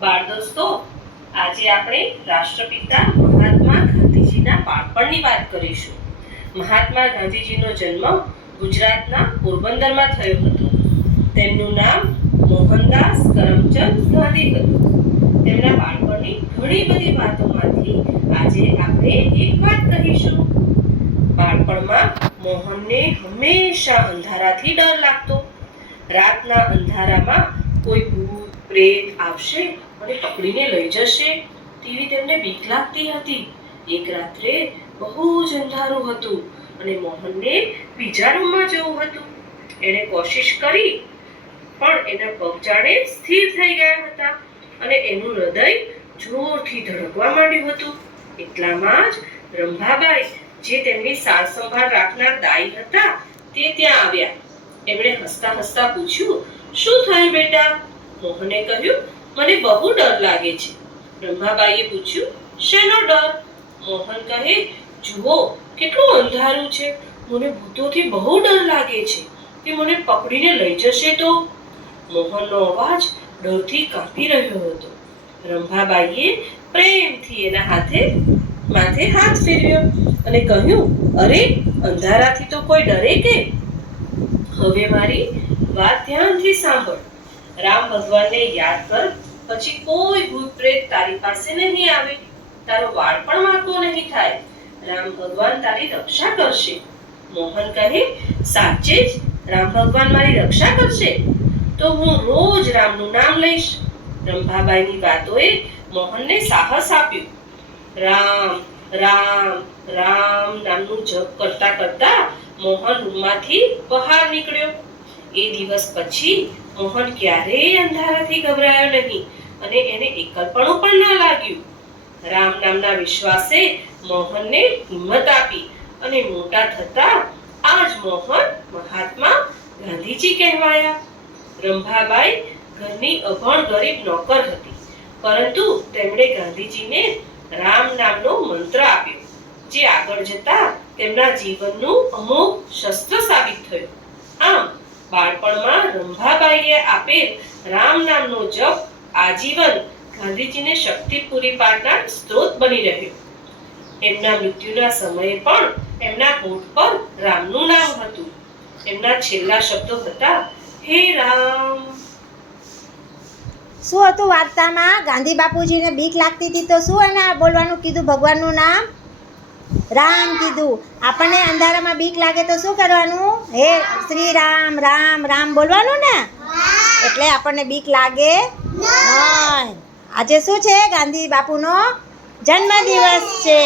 બાળ દોસ્તો, આજે આપણે રાષ્ટ્રપિતા મહાત્મા ગાંધીજીના બાળપણની વાત કરીશું. મહાત્મા ગાંધીજીનો જન્મ ગુજરાતના પોરબંદરમાં થયો હતો. તેમનું નામ મોહનદાસ કરમચંદ ગાંધી હતું. તેમના બાળપણની ઘણી બધી વાતોમાંથી આજે આપણે એક વાત કહીશું. બાળપણમાં મોહનને હંમેશા અંધારાથી ડર લાગતો. રાતના અંધારામાં કોઈ ભૂત પ્રેત આવશે અને પકડીને લઈ જશે તેવી તેમને બીક લાગતી હતી. એક રાત્રે બહુ જ અંધારું હતું અને મોહનને બીજા રૂમમાં જવું હતું. એણે કોશિશ કરી પણ એના પગ જાણે સ્થિર થઈ ગયા હતા અને એનું હૃદય જોરથી ધડકવા માંડ્યું હતું. એટલામાં જ રંભાબાઈ, જે તેમની સાર સંભાળ રાખનાર દાઈ હતા, તે ત્યાં આવ્યા. એમણે હસતા હસતા પૂછ્યું, શું થયું બેટા? મોહને કહ્યું, મને બહુ ડર લાગે છે. રંભાબાઈએ પૂછ્યું, શેનો ડર? મોહન કહે, જુઓ કેટલું અંધારું છે, મને ભૂતોથી બહુ ડર લાગે છે કે મને પકડીને લઈ જશે તો. મોહનનો અવાજ ડરથી કાંપી રહ્યો હતો. રંભાબાઈએ પ્રેમથી એના માથે હાથ ફેરવ્યો અને કહ્યું, અરે, અંધારાથી તો કોઈ ડરે કે? હવે મારી વાત ધ્યાનથી સાંભળ. રામ ભગવાનને યાદ કર, પછી કોઈ ભૂત પ્રેત તારી પાસે નહીં આવે. તારો વાળ પણ વાંકો નહીં થાય. રામ ભગવાન તારી રક્ષા કરશે. મોહન કહે, સાચે જ રામ ભગવાન મારી રક્ષા કરશે? તો હું રોજ રામનું નામ લઈશ. રંભાબાઈની વાતોએ મોહનને સાહસ આપ્યું. રામ રામ રામ નામનું જપ કરતા કરતા મોહન રૂમમાંથી બહાર નીકળ્યો. એ દિવસ પછી મોહન ક્યારેય અંધારાથી ગભરાયો નહીં અને એને એકલપણું પણ ન લાગ્યું. રામ નામના વિશ્વાસે મોહનને હિંમત આપી અને મોટા થતા આજ મોહન મહાત્મા ગાંધીજી કહેવાયા. રંભાબાઈ ઘરની અભણ ગરીબ નોકર હતી, પરંતુ તેમણે ગાંધીજીને રામ નામનો મંત્ર આપ્યો, જે આગળ જતા તેમના જીવનનું અમોઘ શસ્ત્ર સાબિત થયું. આમ બાળપણમાં રંભાબાઈએ આપેલ રામ નામનો જપ આજીવન ગાંધીજીને શક્તિ પૂરી પાડનાર સ્ત્રોત બની રહ્યો. એમના મૃત્યુના સમયે પણ એમના હોઠ પર રામનું નામ હતું. એમના છેલ્લા શબ્દો હતા, હે રામ. શું હતું વાર્તામાં? ગાંધી બાપુજીને બીક લાગતી હતી તો શું એને બોલવાનું કીધું? ભગવાનનું નામ રામ કીધું. આપણને અંધારામાં બીક લાગે તો શું કરવાનું? હે શ્રી રામ રામ રામ બોલવાનું ને, એટલે આપણને બીક લાગે નહીં. આજે શું છે? ગાંધી બાપુનો જન્મદિવસ છે.